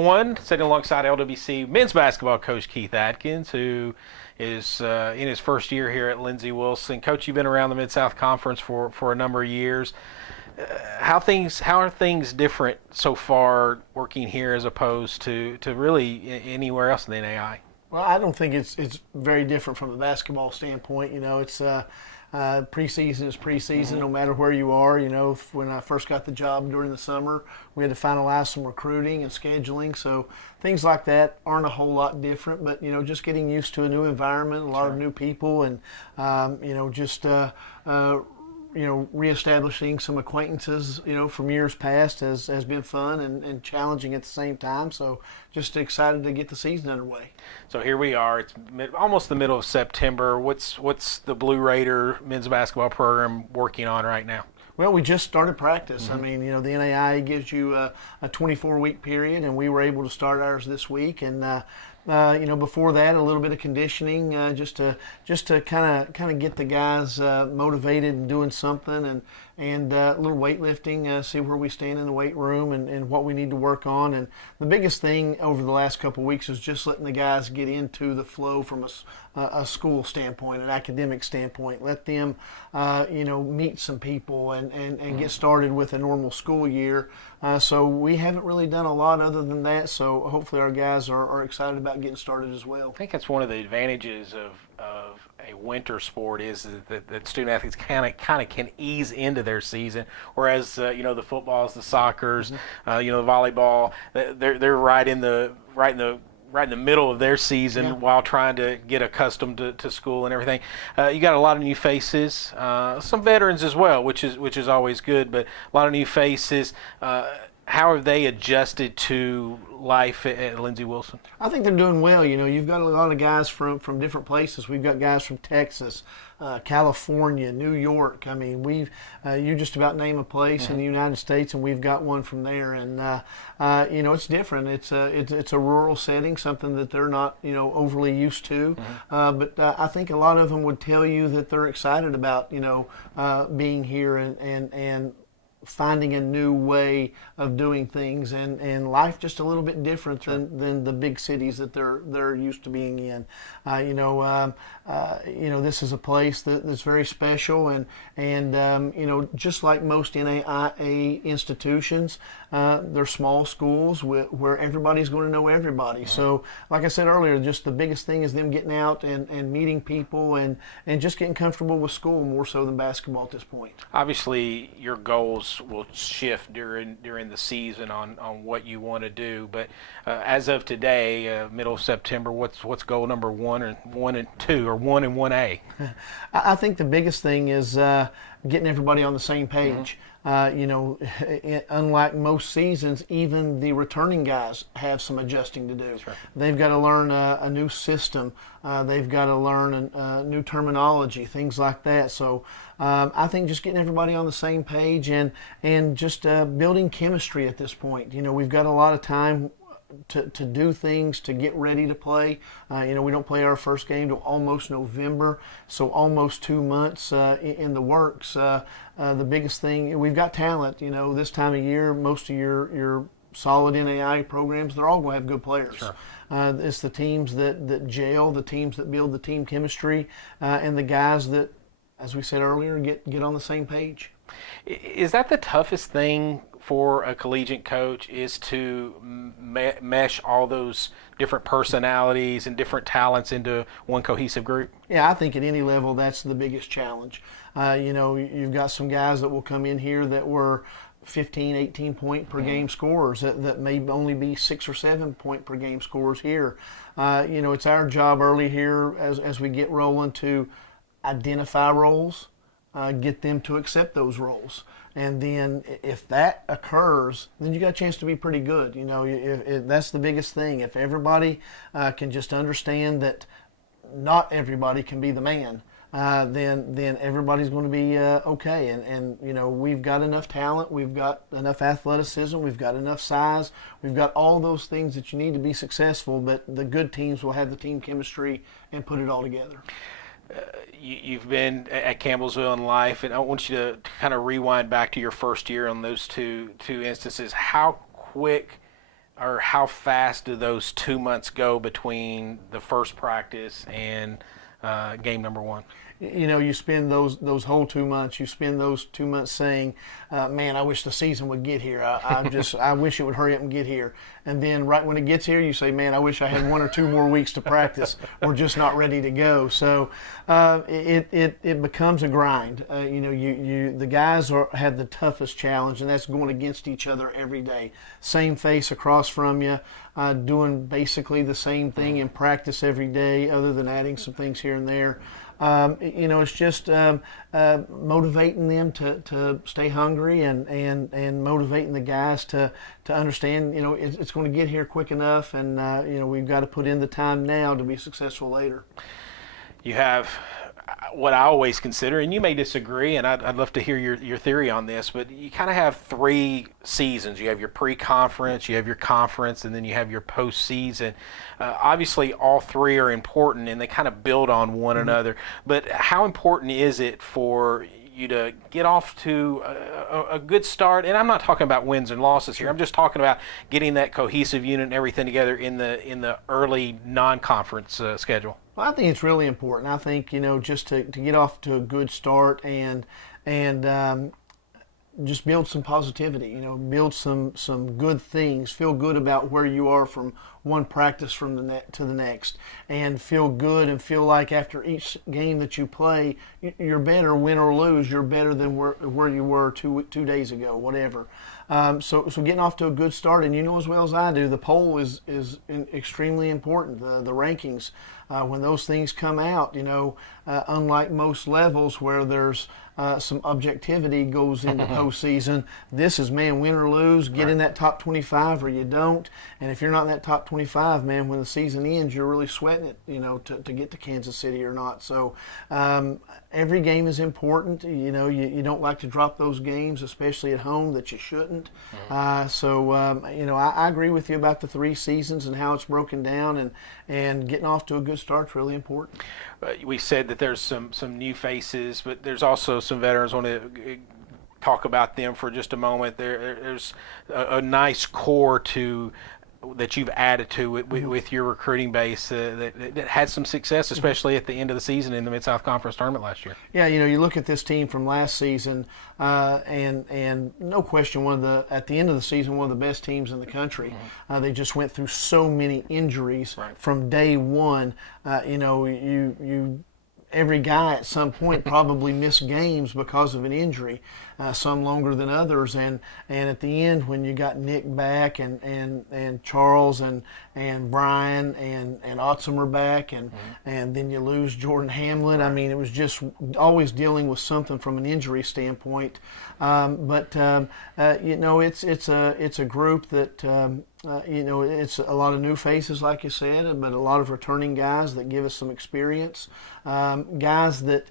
one, sitting alongside LWC men's basketball coach Keith Adkins, who is in his first year here at Lindsey Wilson. Coach, you've been around the Mid-South Conference for a number of years. How are things different so far working here as opposed to really anywhere else in the NAI? Well, I don't think it's very different from a basketball standpoint. It's preseason is preseason, no matter where you are. When I first got the job during the summer, we had to finalize some recruiting and scheduling. So things like that aren't a whole lot different. But just getting used to a new environment, a lot of new people, and reestablishing some acquaintances, from years past has been fun and challenging at the same time. So just excited to get the season underway. So here we are. It's almost the middle of September. What's the Blue Raider men's basketball program working on right now? Well, we just started practice. I mean, the NAIA gives you a 24-week period, and we were able to start ours this week. And before that, a little bit of conditioning, just to kind of get the guys motivated and doing something, and a little weightlifting, see where we stand in the weight room and what we need to work on. And the biggest thing over the last couple of weeks is just letting the guys get into the flow from a school standpoint, an academic standpoint. Let them, meet some people and get started with a normal school year. So we haven't really done a lot other than that. So hopefully our guys are excited about getting started as well. I think that's one of the advantages of a winter sport is that student athletes kind of can ease into their season, whereas the footballs, the soccers, the volleyball, they're right in the middle of their season while trying to get accustomed to school and everything. You got a lot of new faces, some veterans as well, which is always good, but a lot of new faces. How have they adjusted to life at Lindsey Wilson? I think they're doing well. You've got a lot of guys from different places. We've got guys from Texas, California, New York. I mean, you just about name a place in the United States, and we've got one from there. And it's different. It's a rural setting, something that they're not overly used to. But I think a lot of them would tell you that they're excited about being here and finding a new way of doing things and life just a little bit different than the big cities that they're used to being in. This is a place that's very special and just like most NAIA institutions, they're small schools where everybody's going to know everybody. So like I said earlier, just the biggest thing is them getting out and meeting people and just getting comfortable with school more so than basketball at this point. Obviously, your goals will shift during the season on what you want to do, but as of today, middle of September, what's goal number one and two, or 1 and 1A? I think the biggest thing is getting everybody on the same page. Unlike most seasons, even the returning guys have some adjusting to do. Sure. They've got to learn a new system. They've got to learn a new terminology, things like that. So I think just getting everybody on the same page and just building chemistry at this point. We've got a lot of time to do things, to get ready to play. We don't play our first game till almost November, so almost 2 months in the works. The biggest thing, we've got talent. This time of year, most of your solid NAIA programs, they're all going to have good players. Sure. It's the teams that gel, the teams that build the team chemistry, and the guys that, as we said earlier, get on the same page. Is that the toughest thing for a collegiate coach, is to mesh all those different personalities and different talents into one cohesive group? Yeah, I think at any level that's the biggest challenge. You've got some guys that will come in here that were 15, 18 point per game scorers that may only be 6 or 7 point per game scorers here. It's our job early here as we get rolling to identify roles, get them to accept those roles. And then if that occurs, then you got a chance to be pretty good. If that's the biggest thing. If everybody can just understand that not everybody can be the man, then everybody's going to be okay. And we've got enough talent, we've got enough athleticism, we've got enough size, we've got all those things that you need to be successful, but the good teams will have the team chemistry and put it all together. You've been at Campbellsville in life, and I want you to kind of rewind back to your first year on those two instances. How quick or how fast do those 2 months go between the first practice and game number one? You know, you spend those whole 2 months. You spend those 2 months saying, "Man, I wish the season would get here. I wish it would hurry up and get here." And then right when it gets here, you say, "Man, I wish I had 1 or 2 more weeks to practice. We're just not ready to go." So it becomes a grind. You know, the guys have the toughest challenge, and that's going against each other every day. Same face across from you, doing basically the same thing in practice every day, other than adding some things here and there. You know, it's just motivating them to stay hungry and motivating the guys to understand, you know, it's going to get here quick enough, and, you know, we've got to put in the time now to be successful later. You have what I always consider, and you may disagree, and I'd love to hear your theory on this, but you kind of have 3 seasons. You have your pre-conference, you have your conference, and then you have your postseason. Obviously, all 3 are important, and they kind of build on one another. But how important is it for you to get off to a good start? And I'm not talking about wins and losses here. I'm just talking about getting that cohesive unit and everything together in the early non-conference schedule. Well, I think it's really important. I think, you know, just to get off to a good start and just build some positivity, you know, build some good things, feel good about where you are from one practice from to the next, and feel good and feel like after each game that you play, you're better, win or lose, you're better than where you were 2 days ago, whatever. So getting off to a good start, and you know as well as I do, the poll is extremely important, the rankings. When those things come out, you know, unlike most levels where there's some objectivity goes into postseason, this is, man, win or lose, get in that top 25 or you don't. And if you're not in that top 25, man, when the season ends, you're really sweating it, you know, to get to Kansas City or not. So every game is important. You know, you don't like to drop those games, especially at home, that you shouldn't. You know, I agree with you about the 3 seasons and how it's broken down, and getting off to a good start is really important. We said that there's some new faces, but there's also some veterans. I want to talk about them for just a moment. There's a nice core that you've added to it with your recruiting base that had some success, especially at the end of the season in the Mid-South Conference tournament last year. Yeah, you know, you look at this team from last season, and no question, at the end of the season, one of the best teams in the country. They just went through so many injuries from day one. You know, every guy at some point probably missed games because of an injury, some longer than others. And at the end, when you got Nick back and Charles and Brian and Otzimer back, and then you lose Jordan Hamlet. I mean, it was just always dealing with something from an injury standpoint. But you know, it's a group that. You know, it's a lot of new faces, like you said, but a lot of returning guys that give us some experience, guys that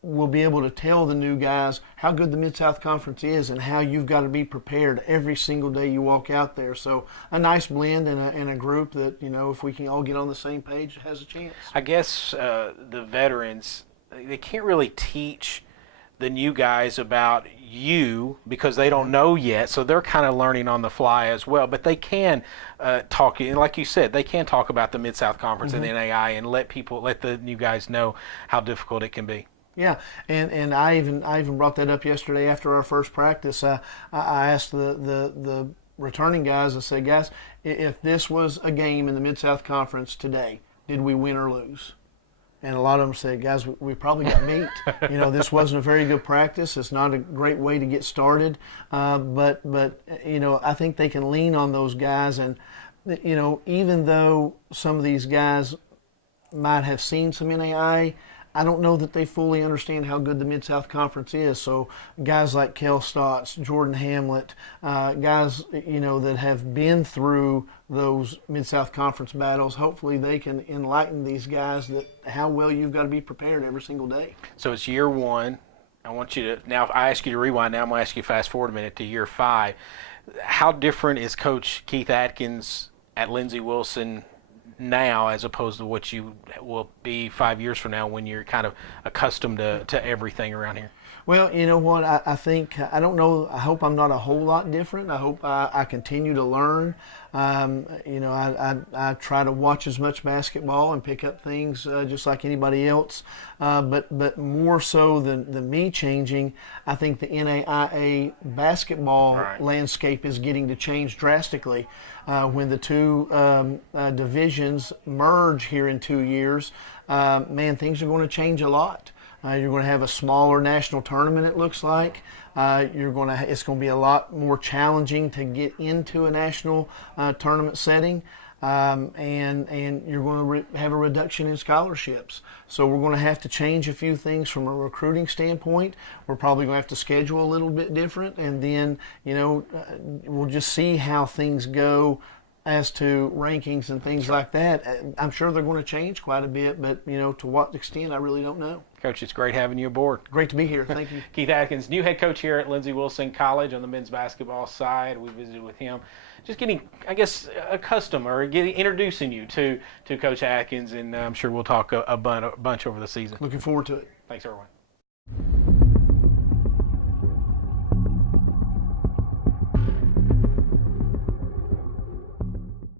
will be able to tell the new guys how good the Mid-South Conference is and how you've got to be prepared every single day you walk out there. So a nice blend and a group that, you know, if we can all get on the same page, has a chance. I guess the veterans, they can't really teach the new guys about you because they don't know yet, so they're kind of learning on the fly as well. But they can talk, like you said, they can talk about the Mid-South Conference and the NAI and let the new guys know how difficult it can be. Yeah, and I even brought that up yesterday after our first practice. I asked the returning guys, I said, guys, if this was a game in the Mid-South Conference today, did we win or lose? And a lot of them said, guys, we probably got beat. You know, this wasn't a very good practice. It's not a great way to get started. But you know, I think they can lean on those guys. And, you know, even though some of these guys might have seen some NAI, I don't know that they fully understand how good the Mid-South Conference is. So guys like Kel Stotts, Jordan Hamlet, guys, you know, that have been through those Mid-South Conference battles, hopefully they can enlighten these guys that how well you've got to be prepared every single day. So it's year 1. I want you to, now if I ask you to rewind, now I'm going to ask you to fast forward a minute to year 5. How different is Coach Keith Adkins at Lindsey Wilson now as opposed to what you will be 5 years from now when you're kind of accustomed to everything around here? Well, you know what, I think, I don't know, I hope I'm not a whole lot different. I hope I continue to learn. You know, I try to watch as much basketball and pick up things just like anybody else. But more so than me changing, I think the NAIA basketball landscape is getting to change drastically. When the two divisions merge here in 2 years, man, things are going to change a lot. You're going to have a smaller national tournament, it looks like. It's going to be a lot more challenging to get into a national tournament setting, and you're going to have a reduction in scholarships. So we're going to have to change a few things from a recruiting standpoint. We're probably going to have to schedule a little bit different, and then we'll just see how things go as to rankings and things like that. I'm sure they're going to change quite a bit, but to what extent, I really don't know. Coach, it's great having you aboard. Great to be here. Thank you. Keith Adkins, new head coach here at Lindsey Wilson College on the men's basketball side. We visited with him, just getting, I guess, accustomed or introducing you to Coach Adkins, and I'm sure we'll talk a bunch over the season. Looking forward to it. Thanks, everyone.